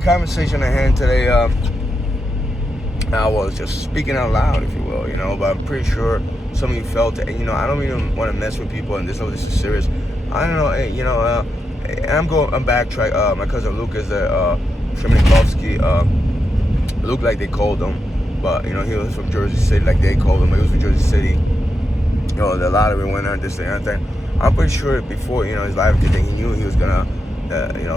conversation at hand today, I was just speaking out loud, if you will, but I'm pretty sure some of you felt it. And, I don't even want to mess with people, and this is serious. I don't know, and I'm backtrack. My cousin Luke is a Tremenikovsky, Luke, like they called him, but, he was from Jersey City, like they called him, but he was from Jersey City. The lottery winner, this and that thing. I'm pretty sure before, his life, he knew he was gonna,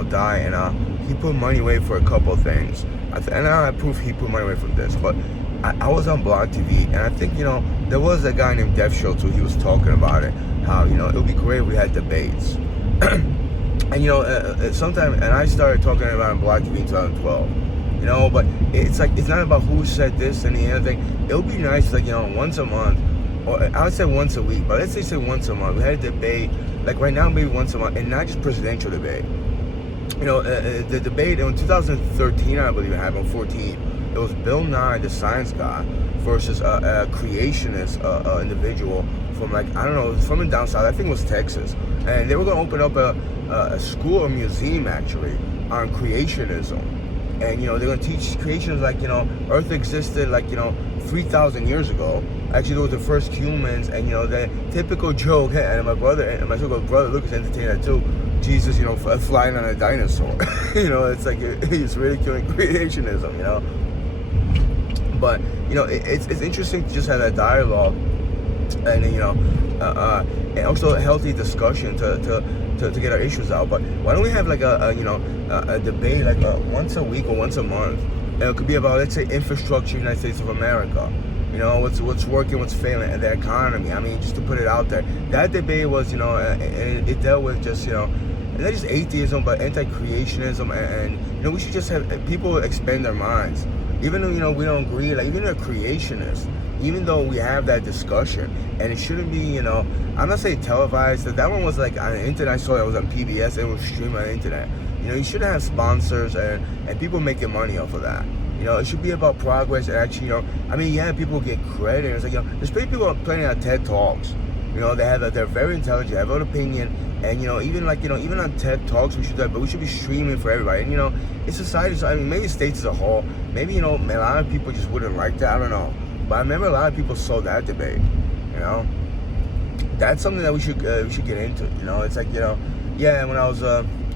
die, and he put money away for a couple of things. And I proof he put money away from this, but I was on Blog TV, and I think, there was a guy named Def Show too. He was talking about it, how, it would be great if we had debates. And, sometime, and I started talking about it on Blog TV in 2012, but it's like, it's not about who said this and the other thing. It would be nice, like, once a month, or I would say once a week, but let's say once a month. We had a debate, like right now, maybe once a month, and not just presidential debate. The debate in 2013, I believe it happened, 14. It was Bill Nye, the science guy, versus a creationist individual from, like, I don't know, from down south. I think it was Texas. And they were going to open up a school or museum, actually, on creationism. And, they're going to teach creationism, like, Earth existed, like, 3,000 years ago. Actually, those were the first humans, and, the typical joke, and my so-called brother Lucas entertained that too. Jesus, flying on a dinosaur. It's like he's ridiculing creationism, But, it's interesting to just have that dialogue, and and also a healthy discussion to get our issues out. But why don't we have like a debate like once a week or once a month? And it could be about, let's say, infrastructure, United States of America. What's working, what's failing, and the economy. I mean, just to put it out there. That debate was, and it dealt with just, not just atheism, but anti-creationism, and we should just have people expand their minds. Even though, we don't agree, like, even a creationist, even though we have that discussion, and it shouldn't be, I'm not saying televised, that one was like on the internet. I saw it was on PBS, and it was streamed on the internet. You shouldn't have sponsors and people making money off of that. It should be about progress, and actually, people get credit. It's like, there's people playing on TED Talks. They're very intelligent, have an opinion, and even on TED Talks we should do that, but we should be streaming for everybody. And in society, so maybe states as a whole, maybe a lot of people just wouldn't like that. I don't know, but I remember a lot of people saw that debate. That's something that we should get into. It's like, when I was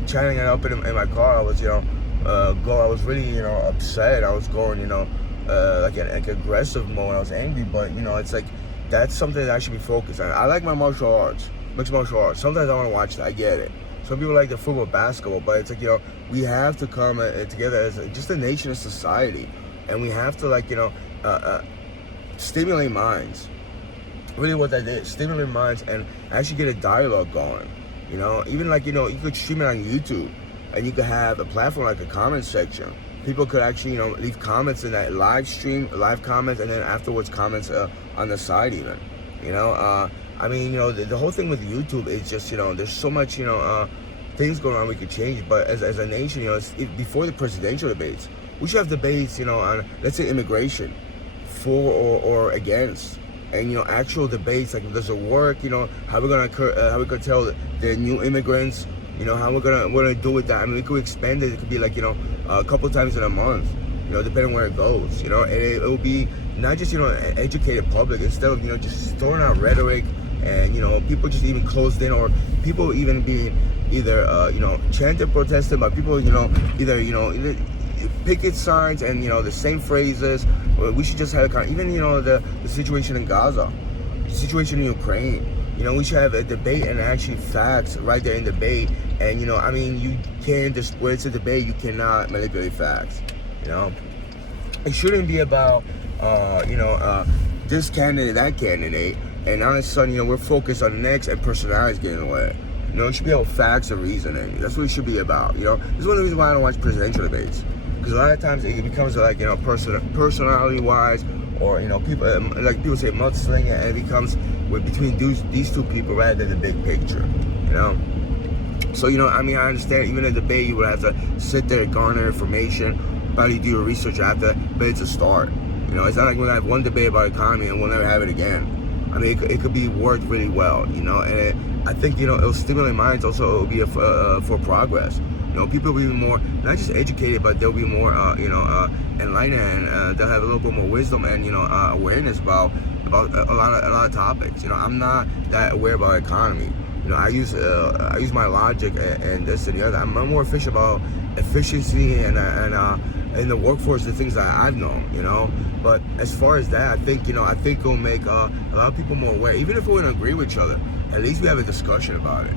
chatting it up in my car, I was I was really upset. I was going like aggressive mode. I was angry, but it's like, that's something that I should be focused on. I like my martial arts, mixed martial arts. Sometimes I want to watch that. I get it. Some people like the football, basketball, but it's like, we have to come together as just a nation, a society, and we have to stimulate minds. Really, what that is, stimulate minds, and actually get a dialogue going. Even you could stream it on YouTube, and you could have a platform like a comment section. People could actually, leave comments in that live stream, live comments, and then afterwards comments on the side even. The whole thing with YouTube is just, there's so much, things going on we could change. But as a nation, before the presidential debates, we should have debates, on, let's say, immigration, for or against. And actual debates, like, does it work? How we're gonna tell the new immigrants, how we're gonna do with that. I mean, we could expand it. It could be like, a couple times in a month, depending where it goes. And it will be not just an educated public, instead of just throwing out rhetoric, and people just even closed in, or people even being either chanting, protesting, but people either picket signs and the same phrases. We should just have even the situation in Gaza, the situation in Ukraine. We should have a debate and actually facts right there in debate. And you can't just, where it's a debate, you cannot manipulate facts. It shouldn't be about this candidate, that candidate, and all of a sudden we're focused on the next, and personalities getting away. It should be about facts and reasoning. That's what it should be about. This is one of the reasons why I don't watch presidential debates. Because a lot of times it becomes like, personality-wise, or people say mudslinging, and it becomes between these two people rather than the big picture. So I understand even in a debate you would have to sit there and garner information, probably do your research after, but it's a start. It's not like we're gonna have one debate about economy and we'll never have it again. I mean, it could be worked really well, and I think it'll stimulate minds. Also, it'll be for progress. people will be more not just educated, but they'll be more enlightened, and they'll have a little bit more wisdom and awareness about a lot of topics. I'm not that aware about economy. I use my logic and this and the other. I'm more efficient about efficiency and in the workforce, the things that I've known. But as far as that, I think it'll make a lot of people more aware. Even if we don't agree with each other, at least we have a discussion about it.